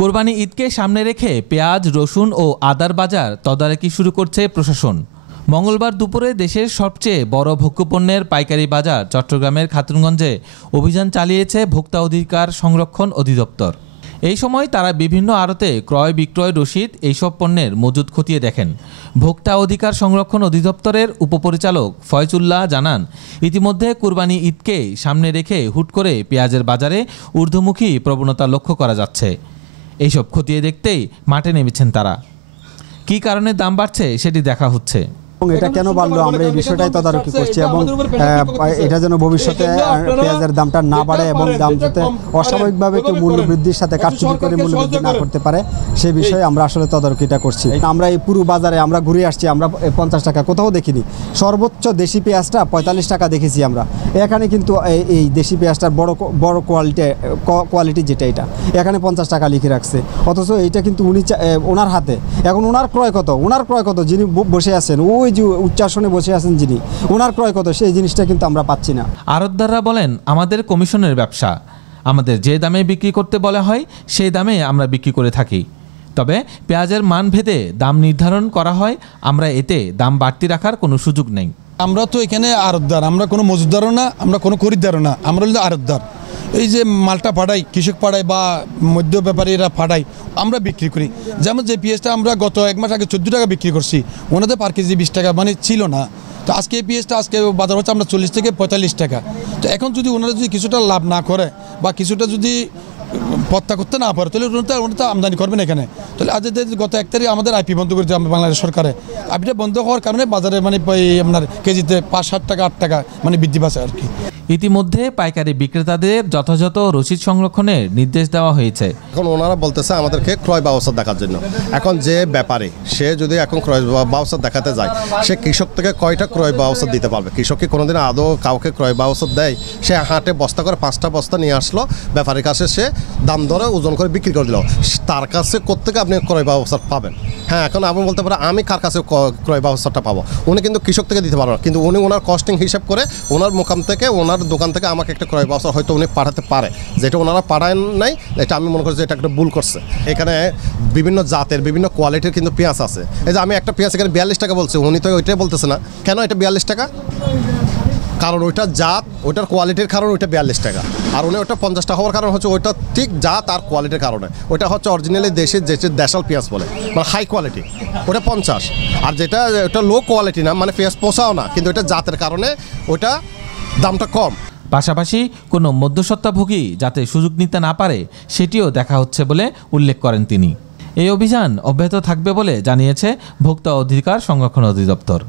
কোরবানি ঈদকে সামনে রেখে পেঁয়াজ, রসুন ও আদার বাজার তদারকি শুরু করছে প্রশাসন। মঙ্গলবার দুপুরে দেশের সবচেয়ে বড় ভোগ্যপণ্যের পাইকারি বাজার চট্টগ্রামের খাতুনগঞ্জে অভিযান চালিয়েছে ভোক্তা অধিকার সংরক্ষণ অধিদপ্তর। এই সময় তারা বিভিন্ন আড়তে ক্রয় বিক্রয় রসিদ এইসব পণ্যের মজুদ খতিয়ে দেখেন। ভোক্তা অধিকার সংরক্ষণ অধিদপ্তরের উপপরিচালক ফয়জুল্লাহ জানান, ইতিমধ্যে কুরবানি ঈদকে সামনে রেখে হুট করে পেঁয়াজের বাজারে ঊর্ধ্বমুখী প্রবণতা লক্ষ্য করা যাচ্ছে। এইসব খতিয়ে দেখতেই মাঠে নেমেছেন তারা। কী কারণে দাম বাড়ছে সেটি দেখা হচ্ছে। এটা কেন বাড়লো আমরা এই বিষয়টাই তদারকি করছি এবং এটা যেন ভবিষ্যতে পেঁয়াজের দামটা না বাড়ে এবং দাম যাতে অস্বাভাবিকভাবে কেউ মূল্য বৃদ্ধির সাথে কারচুপি করে মূল্য বৃদ্ধি না করতে পারে সেই বিষয়ে আমরা আসলে তদারকিটা করছি। আমরা এই পুরো বাজারে আমরা ঘুরে আসছি, আমরা 50 টাকা কোথাও দেখিনি। সর্বোচ্চ দেশি পেঁয়াজটা 45 টাকা দেখেছি আমরা। এখানে কিন্তু এই দেশি পেঁয়াজটার বড় কোয়ালিটি যেটা এটা এখানে 50 টাকা লিখে রাখছে, অথচ এইটা কিন্তু ওনার হাতে। এখন ওনার ক্রয় কত যিনি বসে আছেন, ওই যে উচ্চাসনে বসে আছেন যিনি, ওনার ক্রয় কত সেই জিনিসটা কিন্তু আমরা পাচ্ছি না। আড়তদাররা বলেন, আমাদের কমিশনের ব্যবসা, আমাদের যে দামে বিক্রি করতে বলা হয় সেই দামে আমরা বিক্রি করে থাকি। তবে পেঁয়াজের মান ভেদে দাম নির্ধারণ করা হয়, আমরা এতে দাম বাড়তি রাখার কোনো সুযোগ নেই। আমরা তো এখানে আড়তদার, আমরা কোনো মজুদারও না, আমরা কোনো খরিদ্দারও না, আমরা হলো আড়তদার। এই যে মালটা পাঠাই, কৃষক পাঠায় বা মধ্য ব্যাপারীরা পাঠায়, আমরা বিক্রি করি। যেমন যে পেঁয়াজটা আমরা গত 1 মাস আগে 14 টাকা বিক্রি করছি, ওনাদের পার কেজি 20 টাকা মানে ছিল না। তো আজকে এই পেঁয়াজটা আজকে বাজার হচ্ছে আমরা 40 থেকে 45 টাকা। তো এখন যদি ওনারা যদি কিছুটা লাভ না করে বা কিছুটা যদি পত্তা করতে না পারে তাহলে ওনারা তো আমদানি করবেন এখানে। তাহলে আজ গত 1 তারিখ আমাদের আইপি বন্ধ করে দিচ্ছে বাংলাদেশ সরকারে। আইপিটা বন্ধ হওয়ার কারণে বাজারে মানে আপনার কেজিতে 5-7 টাকা 8 টাকা মানে বৃদ্ধি পাচ্ছে আর কি। ইতিমধ্যে পাইকারি বিক্রেতাদের যথাযথ রসিদ সংরক্ষণের নির্দেশ দেওয়া হয়েছে। এখন ওনারা বলতেছে আমাদেরকে ক্রয় ব্যবস্থা দেখার জন্য। এখন যে ব্যাপারে সে যদি এখন ক্রয় ব্যবস্থা দেখাতে যায়, সে কৃষক থেকে কয়টা ক্রয় ব্যবস্থা দিতে পারবে? কৃষক কি কোনোদিন আদৌ কাউকে ক্রয় ব্যবস্থা দেয়? সে হাটে বস্তা করে 5টা বস্তা নিয়ে আসলো, ব্যাপারীর কাছে সে দাম ধরে ওজন করে বিক্রি করে দিল। তার কাছে কোত্থেকে আপনি ক্রয় ব্যবস্থা পাবেন? হ্যাঁ, এখন আপনি বলতে পারেন আমি কার কাছে ক্রয় ব্যবস্থাটা পাবো? উনি কিন্তু কৃষক থেকে দিতে পারবেন না, কিন্তু উনি ওনার কস্টিং হিসাব করে ওনার মোকাম থেকে ওনার দোকান থেকে আমাকে একটা ক্রয় ব্যবস্থা হয়তো উনি পাঠাতে পারে, যেটা ওনারা পাঠায় নাই। এটা আমি মনে করছি এটা একটা ভুল করছে। এখানে বিভিন্ন জাতের বিভিন্ন কোয়ালিটির কিন্তু পেঁয়াজ আছে। এই যে আমি একটা পেঁয়াজ এখানে 42 টাকা বলছি, উনি তো ওইটাই বলতেছে না। কেন এটা 42 টাকা? কারণ ওইটার জাত, ওইটার কোয়ালিটির কারণে ওইটা 42 টাকা। আর উনি ওইটা 50 টাকা হওয়ার কারণ হচ্ছে ওইটা ঠিক জাত আর কোয়ালিটির কারণে। ওইটা হচ্ছে অরিজিনালি দেশাল পেঁয়াজ বলে, মানে হাই কোয়ালিটি, ওটা 50। আর যেটা ওটা লো কোয়ালিটি না, মানে পেঁয়াজ পোষাও না, কিন্তু ওইটা জাতের কারণে ওইটা দামটা কম। পাশাপাশি কোনো মধ্যস্বত্বভোগী যাতে সুযোগ নিতে না পারে সেটিও দেখা হচ্ছে বলে উল্লেখ করেন তিনি। এই অভিযান অব্যাহত থাকবে বলে জানিয়েছে ভোক্তা অধিকার সংরক্ষণ অধিদপ্তর।